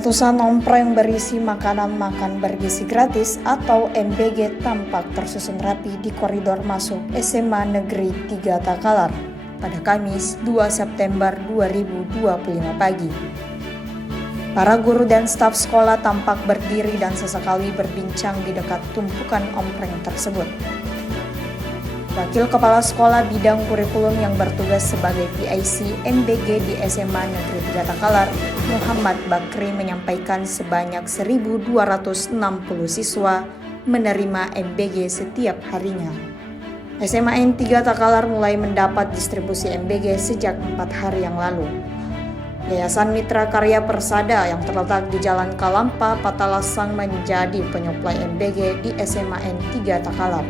Ratusan ompreng berisi makanan makan bergizi gratis atau MBG tampak tersusun rapi di koridor masuk SMA Negeri 3 Takalar pada Kamis 2 September 2025 pagi. Para guru dan staf sekolah tampak berdiri dan sesekali berbincang di dekat tumpukan ompreng tersebut. Wakil Kepala Sekolah Bidang Kurikulum yang bertugas sebagai PIC MBG di SMA Negeri 3 Takalar, Muhammad Bakri menyampaikan sebanyak 1.260 siswa menerima MBG setiap harinya. SMAN 3 Takalar mulai mendapat distribusi MBG sejak 4 hari yang lalu. Yayasan Mitra Karya Persada yang terletak di Jalan Kalampa, Patalasang menjadi penyuplai MBG di SMAN 3 Takalar.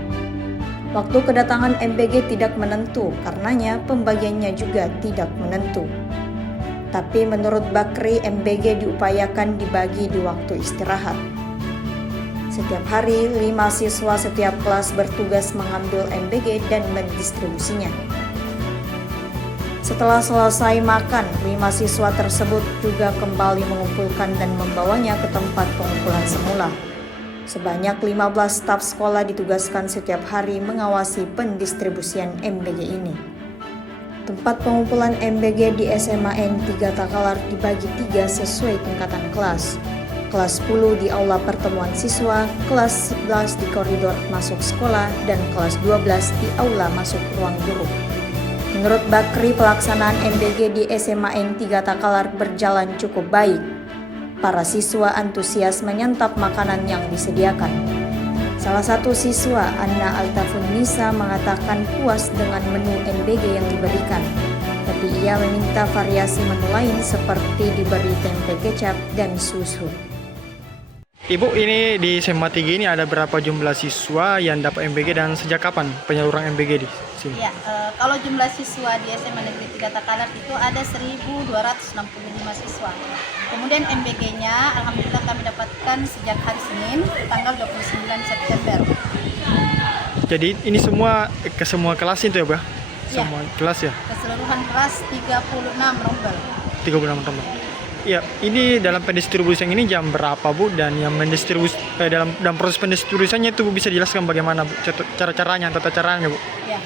Waktu kedatangan MBG tidak menentu, karenanya pembagiannya juga tidak menentu. Tapi menurut Bakri, MBG diupayakan dibagi di waktu istirahat. Setiap hari, 5 siswa setiap kelas bertugas mengambil MBG dan mendistribusinya. Setelah selesai makan, 5 siswa tersebut juga kembali mengumpulkan dan membawanya ke tempat pengumpulan semula. Sebanyak 15 staf sekolah ditugaskan setiap hari mengawasi pendistribusian MBG ini. Tempat pengumpulan MBG di SMAN 3 Takalar dibagi 3 sesuai tingkatan kelas. Kelas 10 di aula pertemuan siswa, kelas 11 di koridor masuk sekolah, dan kelas 12 di aula masuk ruang guru. Menurut Bakri, pelaksanaan MBG di SMAN 3 Takalar berjalan cukup baik. Para siswa antusias menyantap makanan yang disediakan. Salah satu siswa, Anna Altafun Nisa, mengatakan puas dengan menu MBG yang diberikan. Tapi ia meminta variasi menu lain seperti diberi tempe kecap dan susu. Ibu, ini di SMA 3 ini ada berapa jumlah siswa yang dapat MBG dan sejak kapan penyaluran MBG di sini? Ya, kalau jumlah siswa di SMA Negeri 3 Takalar itu ada 1.265 siswa. Kemudian MBG-nya alhamdulillah kami dapatkan sejak hari Senin tanggal 29 September. Jadi ini semua ke semua kelas itu ya, Bu? Ya, semua kelas ya? Keseluruhan kelas 36 rombel. 36 rombel. Ya, ini dalam pendistribusian ini jam berapa, Bu? Dan yang dalam proses pendistribusiannya itu Bu, bisa jelaskan bagaimana, Bu? Cara-caranya, tata caranya, Bu? Ya,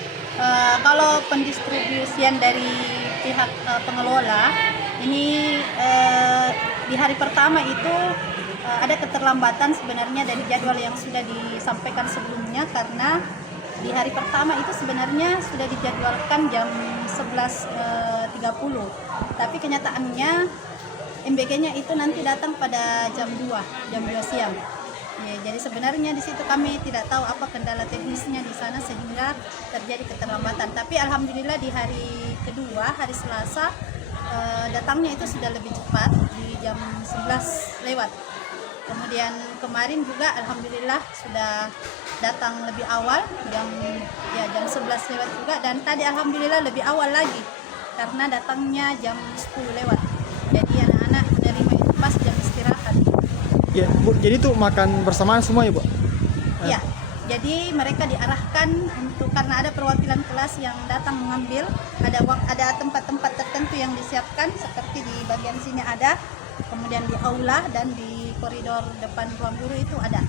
kalau pendistribusian dari pihak pengelola ini di hari pertama itu ada keterlambatan sebenarnya dari jadwal yang sudah disampaikan sebelumnya, karena di hari pertama itu sebenarnya sudah dijadwalkan jam 11.30, tapi kenyataannya MBG-nya itu nanti datang pada jam 2 siang. Ya, jadi sebenarnya di situ kami tidak tahu apa kendala teknisnya di sana sehingga terjadi keterlambatan. Tapi alhamdulillah di hari kedua, hari Selasa, datangnya itu sudah lebih cepat di jam 11 lewat. Kemudian kemarin juga alhamdulillah sudah datang lebih awal jam 11 lewat juga, dan tadi alhamdulillah lebih awal lagi karena datangnya jam 10 lewat. Jadi anak-anak menerima itu pas jam istirahat. Ya, Bu, jadi itu makan bersamaan semua ya, Bu? Ya, jadi mereka diarahkan untuk, karena ada perwakilan kelas yang datang mengambil, ada tempat-tempat tertentu yang disiapkan seperti di bagian sini ada, kemudian di aula dan di koridor depan ruang guru itu ada.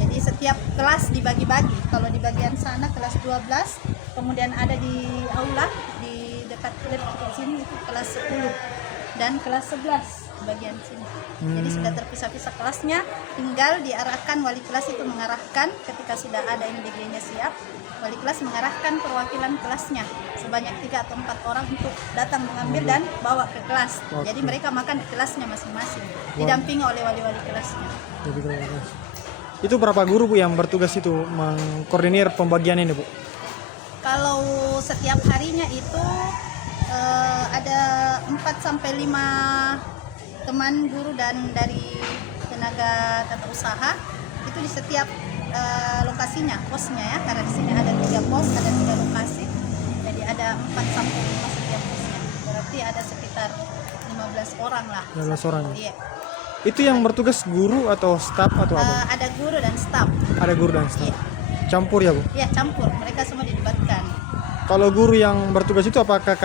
Jadi setiap kelas dibagi-bagi. Kalau di bagian sana kelas 12, kemudian ada di aula di dekat sini itu kelas 10 dan kelas 11 bagian sini. Jadi sudah terpisah-pisah kelasnya, tinggal diarahkan, wali kelas itu mengarahkan ketika sudah ada MBG-nya siap, wali kelas mengarahkan perwakilan kelasnya sebanyak 3 atau 4 orang untuk datang mengambil dan bawa ke kelas. Jadi mereka makan di kelasnya masing-masing, didampingi oleh wali-wali kelasnya. Itu berapa guru, Bu, yang bertugas itu mengkoordinir pembagian ini, Bu? Kalau setiap harinya itu ada 4-5 teman guru dan dari tenaga tata usaha itu di setiap lokasinya, posnya ya, karena di sini ada 3 pos, ada 3 lokasi, jadi ada 4-5 setiap posnya, berarti ada sekitar 15 orang lah. 15 orang. Iya. Itu yang bertugas guru atau staf atau apa? Ada guru dan staf. Ada guru dan staf. Iya. Campur ya, Bu? Iya, campur, mereka semua dilibatkan. Kalau guru yang bertugas itu apakah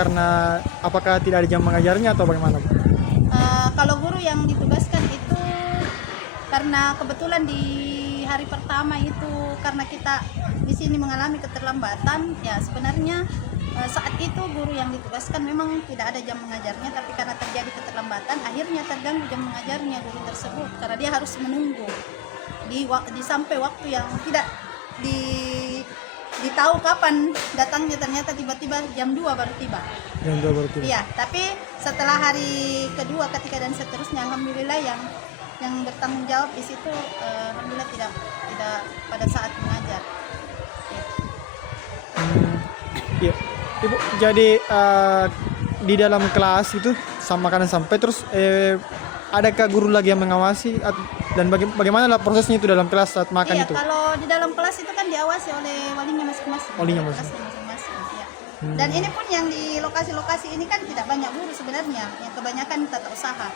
tidak ada jam mengajarnya atau bagaimana, Bu? Kalau guru yang ditugaskan itu karena kebetulan di hari pertama itu karena kita di sini mengalami keterlambatan, ya sebenarnya saat itu guru yang ditugaskan memang tidak ada jam mengajarnya, tapi karena terjadi keterlambatan akhirnya terganggu jam mengajarnya guru tersebut karena dia harus menunggu di sampai waktu yang tidak ditahu kapan datangnya, ternyata tiba-tiba jam 2 baru tiba. Jam 2 baru tiba. Iya, tapi setelah hari kedua, ketiga dan seterusnya alhamdulillah yang bertanggung jawab di situ alhamdulillah tidak pada saat mengajar. Iya. Ibu, jadi di dalam kelas itu sama makanan sampai terus adakah guru lagi yang mengawasi dan bagaimana lah prosesnya itu dalam kelas saat makan Iya, itu? kalau di dalam kelas itu kan diawasi oleh walinya masing-masing. Walinya Kelasnya masing-masing, ya. Dan ini pun yang di lokasi-lokasi ini kan tidak banyak guru sebenarnya, yang kebanyakan tata usaha,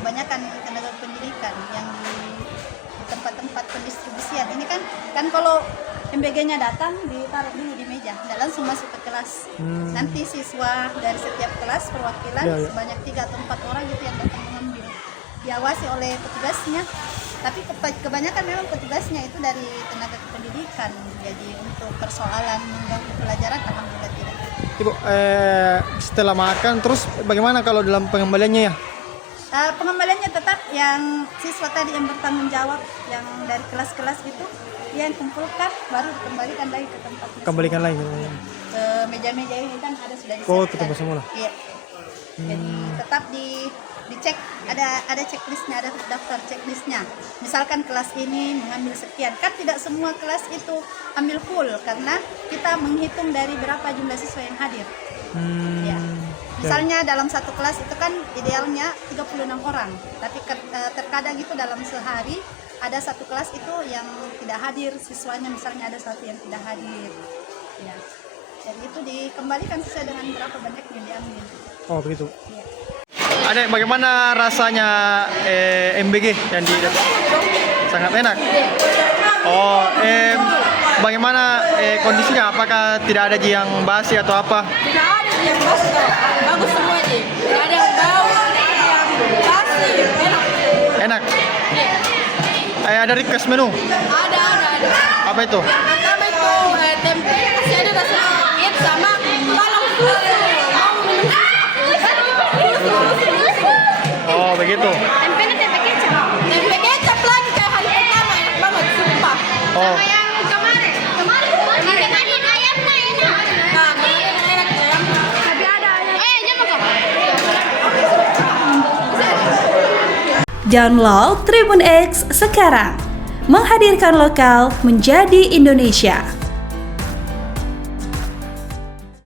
kebanyakan tenaga pendidikan yang di tempat-tempat pendistribusian. Ini kan kalau MBG-nya datang ditaruh dulu di meja, tidak langsung masuk ke kelas. Nanti siswa dari setiap kelas perwakilan sebanyak 3 atau 4 orang gitu yang datang mengambil, diawasi oleh petugasnya. Tapi kebanyakan memang petugasnya itu dari tenaga pendidikan. Jadi untuk persoalan mengganggu pelajaran alhamdulillah tidak. Ibu, setelah makan terus bagaimana kalau dalam pengembaliannya ya? Pengembaliannya tetap yang siswa tadi yang bertanggung jawab, yang dari kelas-kelas itu dia yang kumpulkan, baru dikembalikan lagi ke tempatnya. Kembalikan lagi Ke meja-meja ini kan ada sudah disiapkan. Oh, ke tempat semula. Iya. Jadi tetap dicek, ada checklistnya, ada daftar checklistnya. Misalkan kelas ini mengambil sekian, kan tidak semua kelas itu ambil full karena kita menghitung dari berapa jumlah siswa yang hadir. Ya. Misalnya dalam satu kelas itu kan idealnya 36 orang, tapi terkadang itu dalam sehari ada satu kelas itu yang tidak hadir siswanya, misalnya ada satu yang tidak hadir. Ya. Dan itu dikembalikan sesuai dengan berapa banyak yang diambil. Oh begitu. Ya. Ada bagaimana rasanya MBG yang di sangat enak. Oh, bagaimana kondisinya? Apakah tidak ada yang basi atau apa? Tidak ada yang basi, bagus semua sih. Tidak ada yang bau, tidak ada yang basi, enak. Enak. Ada request menu? Ada. Apa itu? Pertama itu tempe, masih ada rasa sedikit sama balong susu. Mau minum susu. Oh begitu. Tempe kecap. Tempe kecap lagi kayak hari pertama, enak banget, sumpah. Oh. Yang kemarin ayamnya enak. Nah, kemarin enak ayamnya. Tapi ada ayam. Jangan kok. Download Tribun X sekarang, menghadirkan lokal menjadi Indonesia.